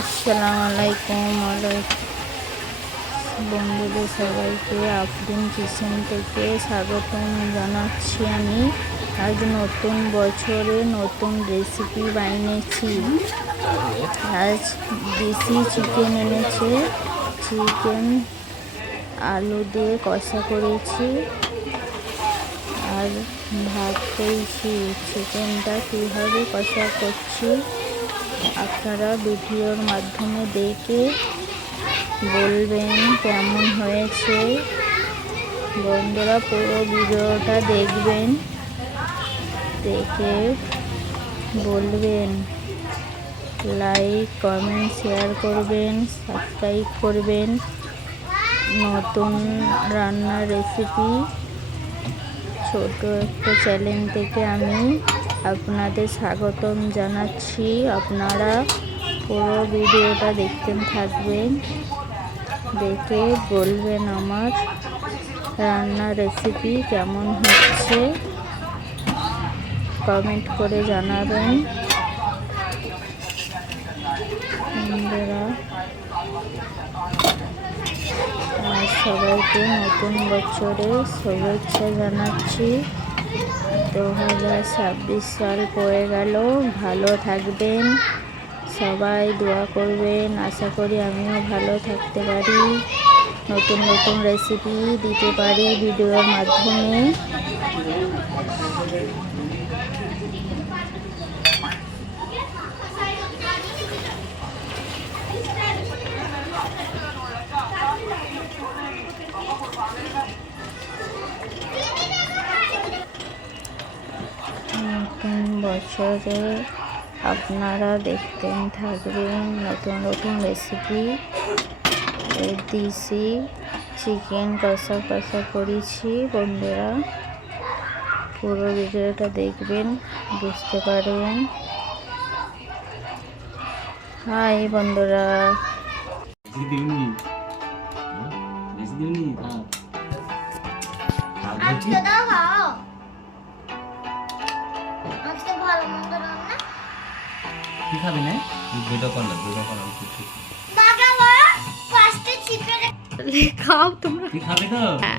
আসসালামু। আলাইকুম বন্ধুদের সবাইকে আফরিন কিচেন থেকে স্বাগতম জানাচ্ছি আমি। আজ নতুন বছরে নতুন রেসিপি বানিয়েছি। আজ দেশি চিকেন এনেছে। চিকেন আলু দিয়ে কষা করেছি। আর ভাত করেছি। চিকেনটা কীভাবে কষা করছি? আপনারা ভিডিওর মাধ্যমে দেখে বলবেন কেমন হয়েছে। বন্ধুরা, পুরো ভিডিওটা দেখবেন, দেখে বলবেন। লাইক কমেন্ট শেয়ার করবেন সাবস্ক্রাইব করবেন। নতুন রান্নার রেসিপি ছোট একটা চ্যানেল থেকে আমি আপনাদের স্বাগতম জানাচ্ছি। আপনারা পুরো ভিডিওটা দেখতে থাকবেন। দেখে বলবেন আমার রান্নার রেসিপি কেমন হচ্ছে। কমেন্ট করে জানাবেন। সবাইকে নতুন বছরে শুভেচ্ছা জানাচ্ছি। দু হাজার ছাব্বিশ সাল পড়ে গেল। ভালো থাকবেন। সবাই দোয়া করবেন। আশা করি আমিও ভালো থাকতে পারি। নতুন নতুন রেসিপি দিতে পারি ভিডিওর মাধ্যমে। বছরে আপনারা দেখতেন থাকবেন নতুন নতুন রেসিপি দিছি চিকেন কষা কষা করেছি বন্ধুরা। পুরো ভিডিওটা দেখবেন বুঝতে পারবেন। হাই বন্ধুরা। আজকে দাও ভালো মন্দ রান্না? কি খাবি না? ভিডিও কল ভিডিও কল বাবা ফার্স্টে চিপে খাও তোমরা। কি খাবে তো? হ্যাঁ।